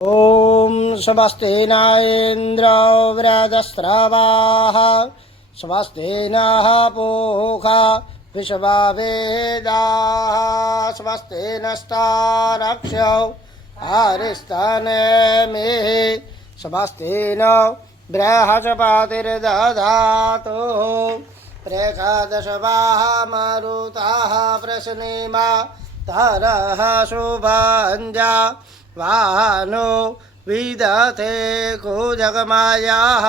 ॐ स्वस्ति न इन्द्रो वृद्धस्रवाः स्वस्ति नः पूषा विश्ववेदाः स्वस्ति नस्तारक्षो हरिस्तनेमिः स्वस्ति न बृहस्पतिर्दधातु प्रेषदशवाः मरुताः प्रश्नेमा तरः शुभञ्जा वाहनो विदथे कुजगमायाः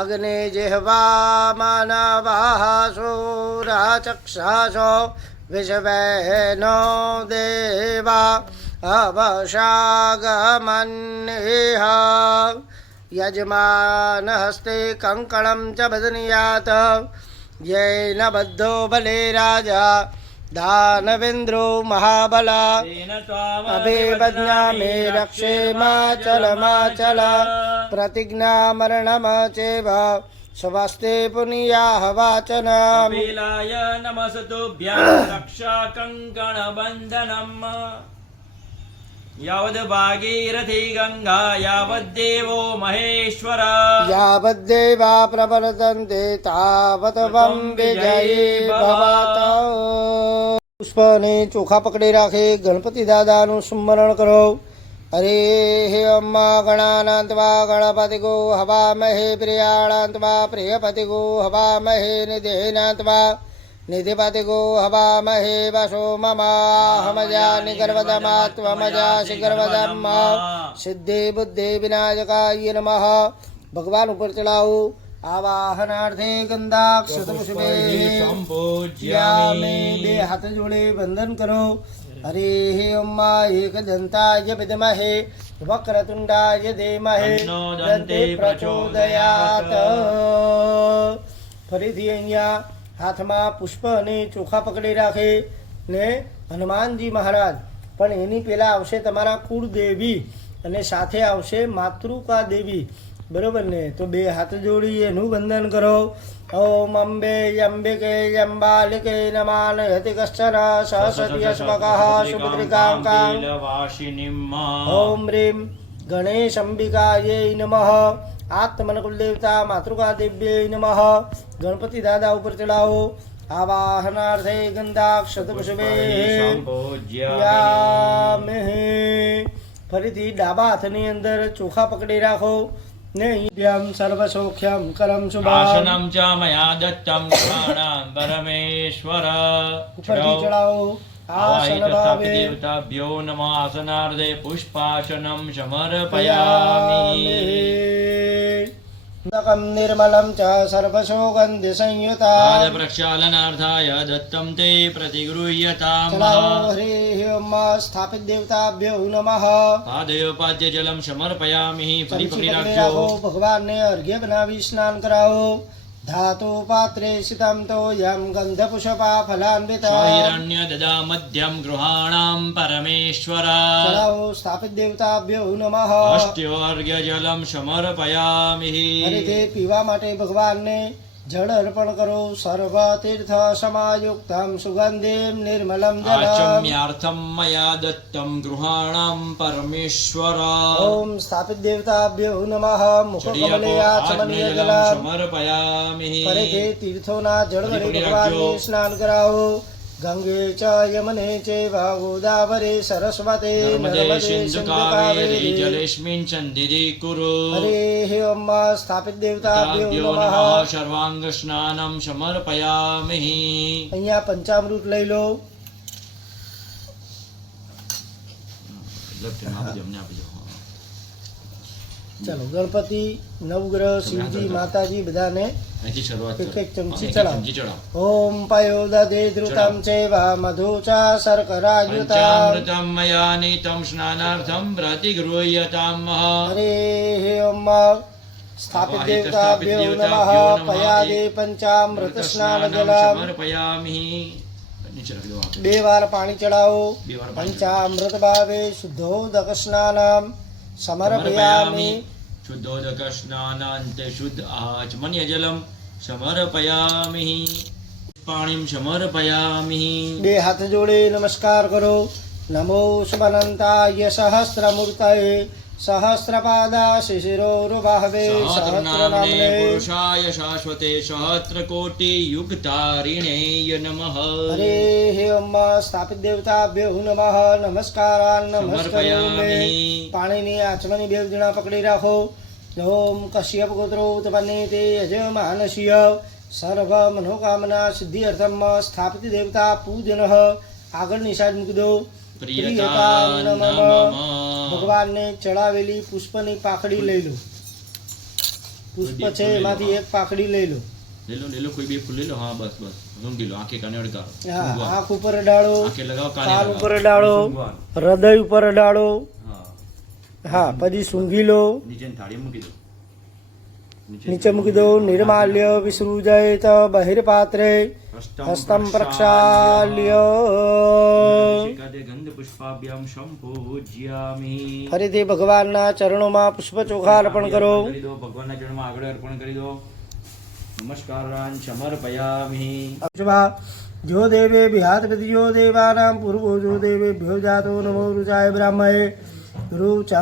अग्निजिह्वा मानवाः शूरचक्षासो विश्वेनो देवा अवशागमन्येह यजमानहस्ते कङ्कणं च बध्नीयात् येन बद्धो बले राजा दानवेन्द्रो महाबला अभिवज्ञामे रक्षेमाचलमाचल प्रतिज्ञामरणमचैव स्वस्ते पुनीयाः वाचनम् नमस्तुभ्यं रक्षा कङ्कणबन्धनम् यावद् भागीरथी गंगा यावद्देवो महेश्वर यावद्देवा प्रवर्तन्ते तावत् वं विजयी भवत। પુષ્પને ચોખા પકડી રાખે ગણપતિ દાદાનું સ્મરણ કરો. હરે હે અમ્મા ગણાનાંતવા ગણપતિગો હવામહે પ્રિયાણાંતવા પ્રિયપતિગો હવામહે નિધિનાંતવા નિધિપતિગો હવામહે વશો મમાહમજા નિગર્વદમા ત્વમજા શિગર્વદમ્મા સિદ્ધિ બુદ્ધિ વિનાયકાય નમઃ. ભગવાન ઉપર ચડાવો. આવાહનાર્થે ગંધાક્ષતપુષ્પે સંપૂજ્યામિ. બે હાથ જોડે વંદન કરો. હરે હે અમ્મા એકદંતાય વિદ્મહે વક્રતુંડાય ધીમહિ દંતે પ્રચોદયાત. ફરીથી અહીંયા હાથમાં પુષ્પ અને ચોખા પકડી રાખે ને હનુમાનજી મહારાજ પણ એની પહેલા આવશે તમારા કુળદેવી અને સાથે આવશે માતૃકા દેવી. બરોબર ને? તો બે હાથ જોડી એનું વંદન કરો. ઓમ અંબે અંબિકે અંબાલિકે નમાનયતિ કશ્ચન સહસત્યસ્મકઃ સુભદ્રિકાંકાં. ઓમ રીમ ગણેશ અંબિકાય નમઃ. આત્મન કુલદેવતા માતૃકા દેવ્યે નમઃ. ગણપતિ દાદા ઉપર ચડાવો. આવાહનાર્થે ગંધાક્ષતપુષ્પે સંપૂજ્યામિ. ફરીથી ડાબા હાથની અંદર ચોખા પકડી રાખો ને અહીંયા સર્વ સૌખ્યમ કરમ શુભાશનમ ચ મયા દત્તમ પ્રાણામ પરમેશ્વર. ઉપરથી ચડાવો. આસન ભાવે દેવતાભ્યો નમઃ. આસનાર્થે પુષ્પાસનમ સમર્પયામિ. નિર્મલમ ચ સર્વસૌગંધિ સંયુતા પ્રક્ષાલનાર્થાય દત્તમ તે પ્રતિગૃહ્યતામ. હરે ઓમ સ્થાપિત દેવતાભ્યો નમઃ. પાદયોપાદ્ય જલમ સમર્પયામિ. ફરી પકડી રાખજો. ભગવાનને અર્ઘ્ય બનાવી સ્નાન કરાવો. ધાતુ પાત્રે શિતમ તો યમ ગંધ પુષ્પા ફલાન્વિતા. હિરણ્ય દદા મધ્યમ ગૃહાણામ પરમેશ્વર. ચડાવો. સ્થાપિત દેવતાભ્યો નમઃ. અષ્ટ્યોર્ઘ્ય જલમ સમર્પયામિ. ફરીથી પીવા માટે ભગવાનને જળ અર્પણ કરો. સર્વ તીર્થ સમાયુક્તમ સુગંધિમ નિર્મલમ જલમ. આચમ્યાર્થમ મયા દત્તમ ગૃહાણામ પરમેશ્વર. ઓમ સ્થાપિત દેવતાભ્યો નમઃ. મુખકમલે આચમનીય જલમ સમર્પયામિ. ફરીથી તીર્થોના જળ વડે ભગવાનને સ્નાન કરાવો. ગંગે ચ યમને ચૈવ ગોદાવરી સરસ્વતી નર્મદે સિંધુ કાવેરી જલેસ્મિન સન્નિધિ કુરુ. હરે હે ઓમ સ્થાપિત દેવતાભ્યો નમઃ. સર્વાંગ સ્નાનમ સમર્પયામિ. અહીંયા પંચામૃત લઈ લો. ચલો. ગણપતિ નવગ્રહ શિવજી માતાજી બધાને એક એક ચમચી ચડાવો. ઓમ પયો દધે ધૃતમ ચૈવ મધુ ચ શર્કરાયુતમ. મયા નીતમ સ્નાનાર્થમ પ્રતિગૃહ્યતામ. હરે હે ઓમ સ્થાપિત દેવતાભ્યો નમઃ. પયાદે પંચામૃત સ્નાન જલમ. સમર્પયામિ. બે વાર પાણી ચડાવો. પંચામૃત ભાવે શુદ્ધોદક સ્નાનમ સમર્પયામિ. શુદ્ધોદક સ્નાનાંતે શુદ્ધ આચમન્ય જલમ સમર્પયામિ. પાણીમ સમર્પયામિ. બે હાથ જોડે નમસ્કાર કરો. નમો સુમનંતાય સહસ્રમૂર્તયે સહસ્રપાદા શિશિરોરુબાહવે સહસ્રનામને પુરુષાય શાશ્વતે સહસ્રકોટિયુગધારિણેય નમઃ હરે હે ઓમ સ્થાપિત દેવતાભ્યો નમઃ નમસ્કારાન નમસ્કરોમે સમર્પયામિ. પાણીની આચમની બે જણા પકડી રાખો. ઓમ કશ્યપ ગોત્રો ઉત્પન્ને તે યજમાનસ્ય સર્વ મનોકામના સિદ્ધિ અર્થમ સ્થાપિત દેવતા પૂજન આગળની સાઈડ મૂકી દો. પ્રિયતામ નમઃ ભગવાનને ચડાવેલી પુષ્પની પાકડી લઈ લો. પુષ્પ છે એમાંથી એક પાકડી લઈ લો. ले लो कोई भी फूल ले लो हाँ बस बस ઊંઘી લો આંખે કાને અડકારો હા, આંખ ઉપર ડાળો, આંખે લગાવો કાને કાન લગાવો. ઉપર ડાળો, હૃદય ઉપર ડાળો. હા હા, પછી સૂંઘી લો, નીચેની થાળી મૂકી દો નીચે મૂકી દો. નિર્માલ્ય વિસૃજયત બહિર્પાત્રે હસ્તમ પ્રક્ષાલ્ય. શિખાદે ગંધ પુષ્પાભ્યામ સંપૂજ્યામિ. ફરીથી ભગવાનના ચરણોમાં પુષ્પ ચોખા અર્પણ કરો. કરી દો ભગવાનના ચરણમાં આગળ અર્પણ કરી દો. નમસ્કારાન સમર્પયામિ. જો દેવે વિહાત વિધિયો દેવાનામ પૂર્વો જો દેવે ભ્યો જાતો નમો રુચાય બ્રાહ્મણે રુચા